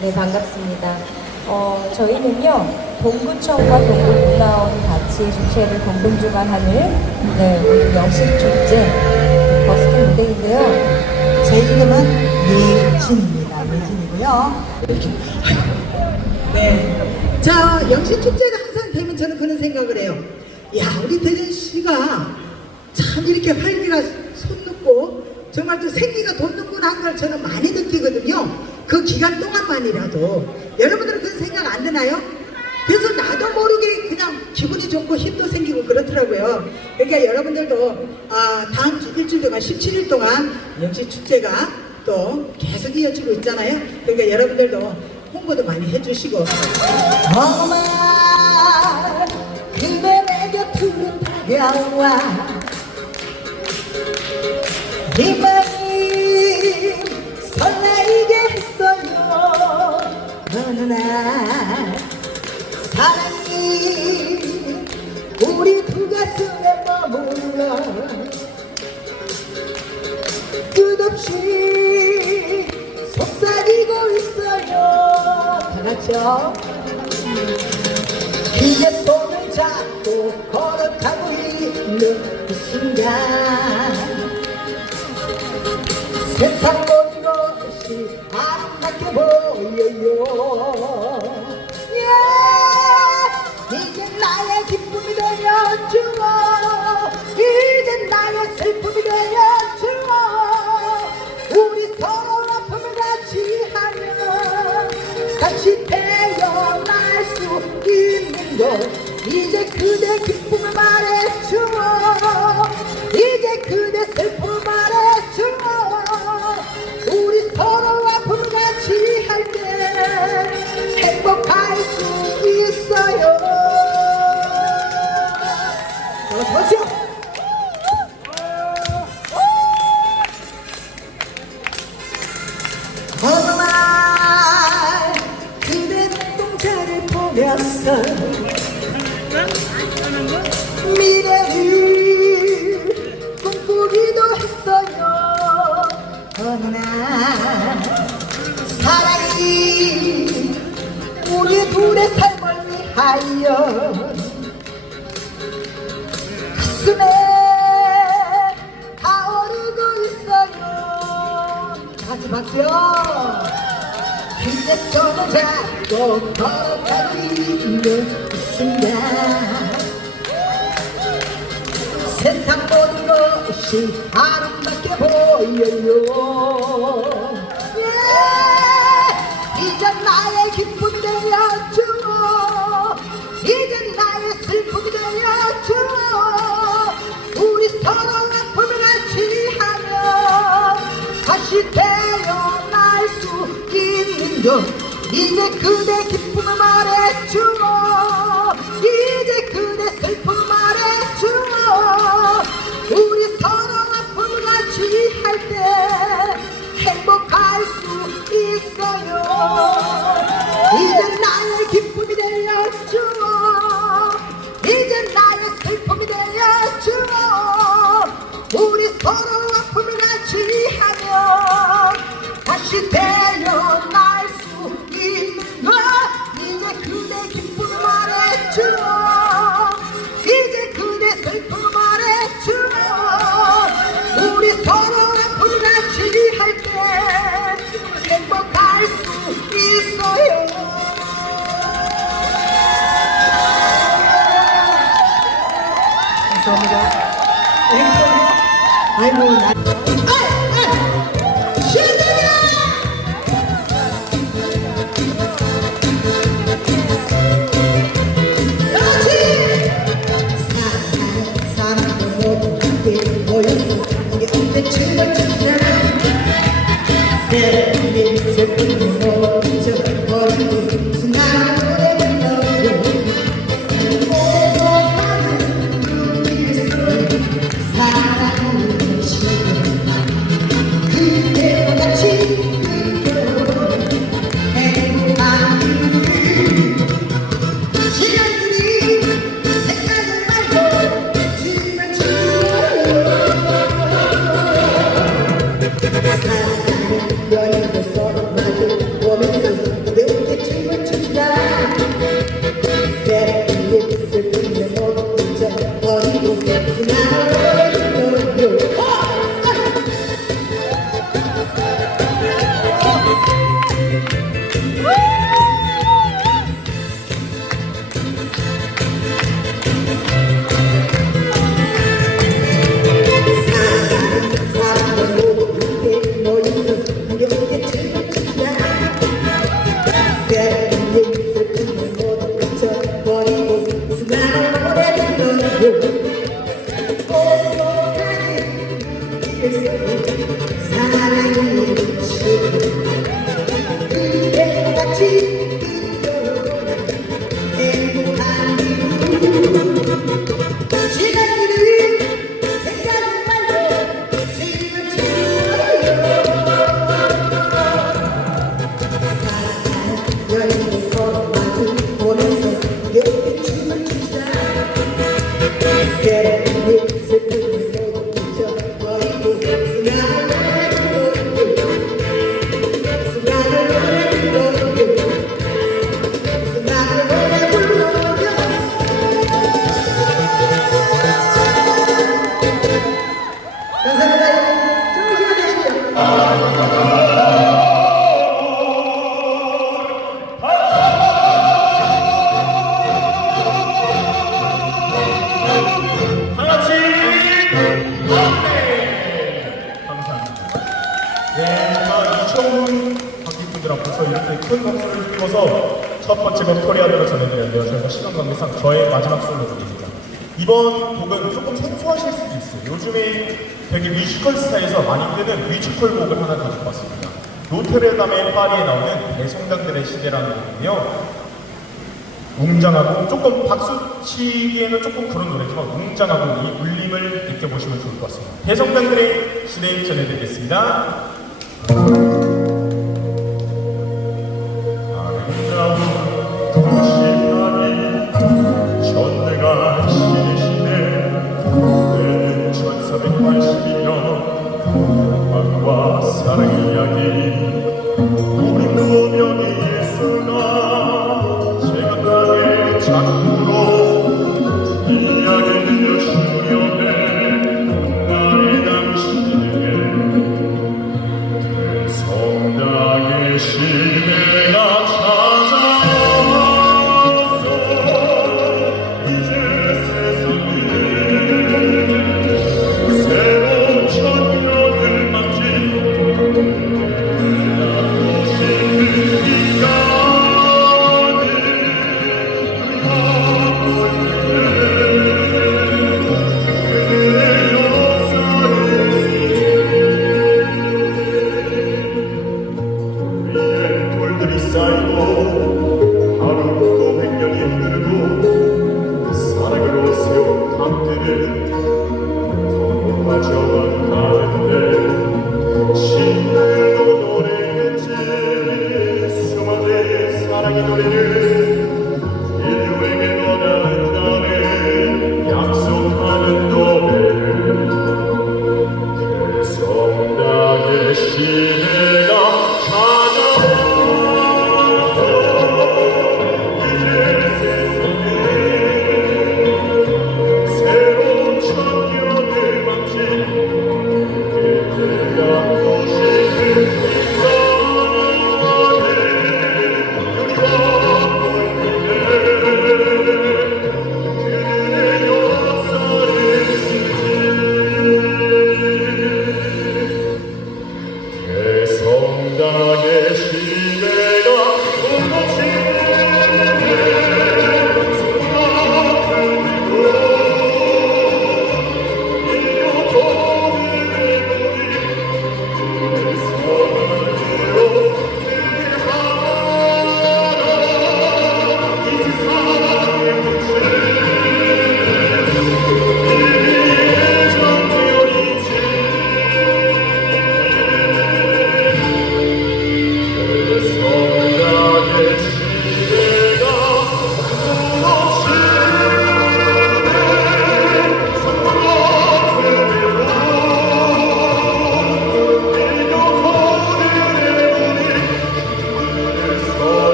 네, 반갑습니다. 어, 저희는요, 동구청과 동구문화원이 같이 주최를 공동 주관하는 네, 오늘 영실축제 버스킹 무대인데요. 제 이름은 예진입니다. 예진이고요. 네. 자, 영시축제가 항상 되면 저는 그런 생각을 해요. 야, 우리 대전 씨가 참 이렇게 활기가 솟는고 정말 또 생기가 돋는구나 하는 걸 저는 많이 느끼거든요. 그 기간 동안만이라도. 여러분들은 그런 생각 안 드나요? 그래서 나도 모르게 그냥 기분이 좋고 힘도 생기고 그렇더라고요. 그러니까 여러분들도 아, 다음 주 일주일 동안 17일 동안 역시 축제가 또 계속 이어지고 있잖아요. 그러니까 여러분들도 홍보도 많이 해주시고 정말 그대 내 곁으로 다가와 이마 날 사랑이 우리 두 가슴에 머물러 끝없이 속삭이고 있어요. 다 같이요? 그의 손을 잡고 걸어가고 있는 그 순간 세상 모든 것이 아름답게 이제 나의 기쁨이 되어 주어. 이제 나의 슬픔이 되어 주어. 우리 서로 아픔을 같이 하며 같이 태어날 수 있는 것. 이제 그대 기쁨을 말해 주어 하여 가슴에 타오르고 있어요. 같이 박수요. 그대 손을 잡고 걸어가고 있는 그 순간 세상 모든 것이 아름답게 보여요. 예! 이제 나의 기쁨이 되어주 것 이제 그대 quiero 친구들 앞에서 이렇게 큰 박수를 힘입어서 첫 번째 곡 코리아드로 전해드렸는데요. 저희가 시간 관계상 저의 마지막 솔로 곡입니다. 이번 곡은 조금 생소하실 수도 있어요. 요즘에 되게 뮤지컬 스타에서 많이 뜨는 뮤지컬 곡을 하나 가지고 왔습니다. 노트르담의 파리에 나오는 대성당들의 시대라는 곡이고요. 웅장하고 조금 박수 치기에는 조금 그런 노래지만 웅장하고 이 울림을 느껴보시면 좋을 것 같습니다. 대성당들의 시대 전해드리겠습니다. 아름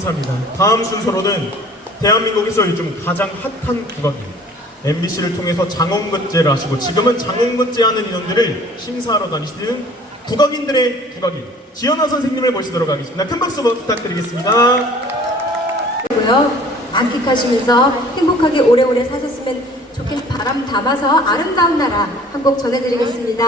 감사합니다. 다음 순서로는 대한민국에서 요즘 가장 핫한 국악인 MBC를 통해서 장원급제를 하시고 지금은 장원급제 하는 인원들을 심사하러 다니시는 국악인들의 국악인 지연아 선생님을 모시도록 하겠습니다. 큰 박수 부탁드리겠습니다. 고요 만끽하시면서 행복하게 오래오래 사셨으면 좋겠는 바람 담아서 아름다운 나라 한 곡 전해드리겠습니다.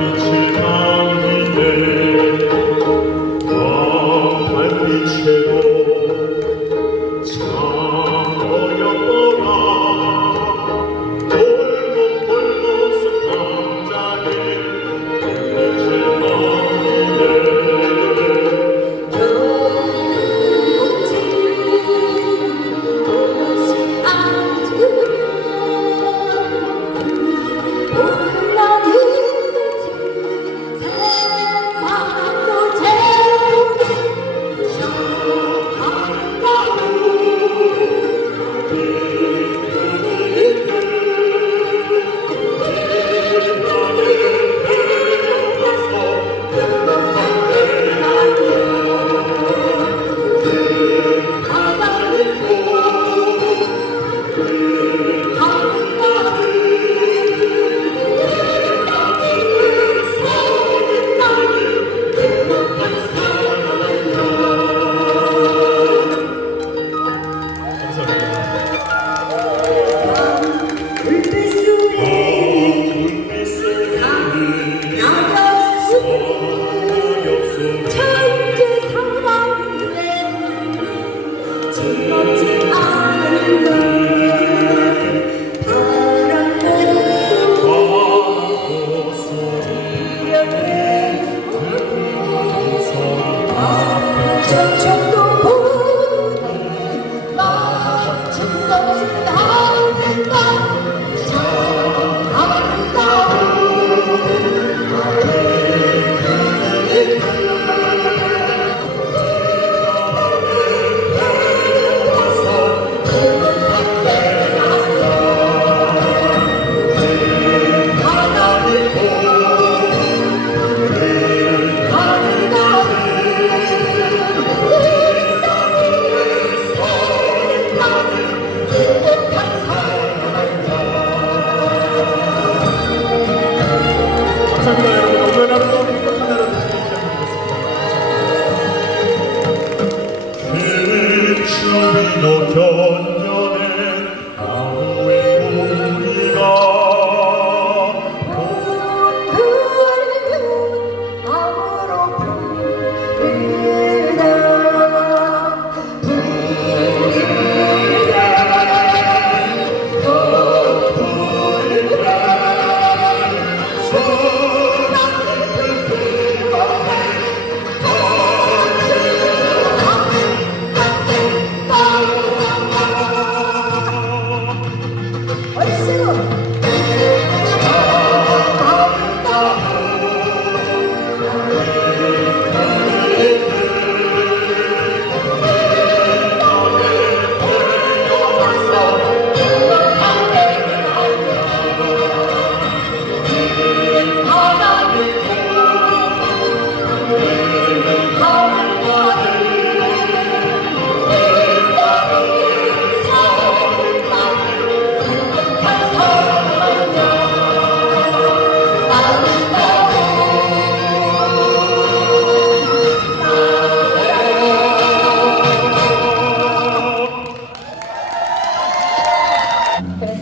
be you.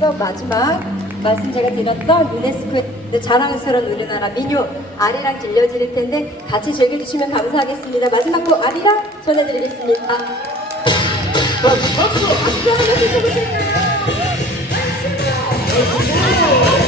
하고요. 마지막 말씀 제가 드렸던 유네스코의 자랑스러운 우리나라 민요 아리랑 들려드릴 텐데 같이 즐겨주시면 감사하겠습니다. 마지막 곡 아리랑 전해드리겠습니다. 박수! 박수 한번 해주세요. 박수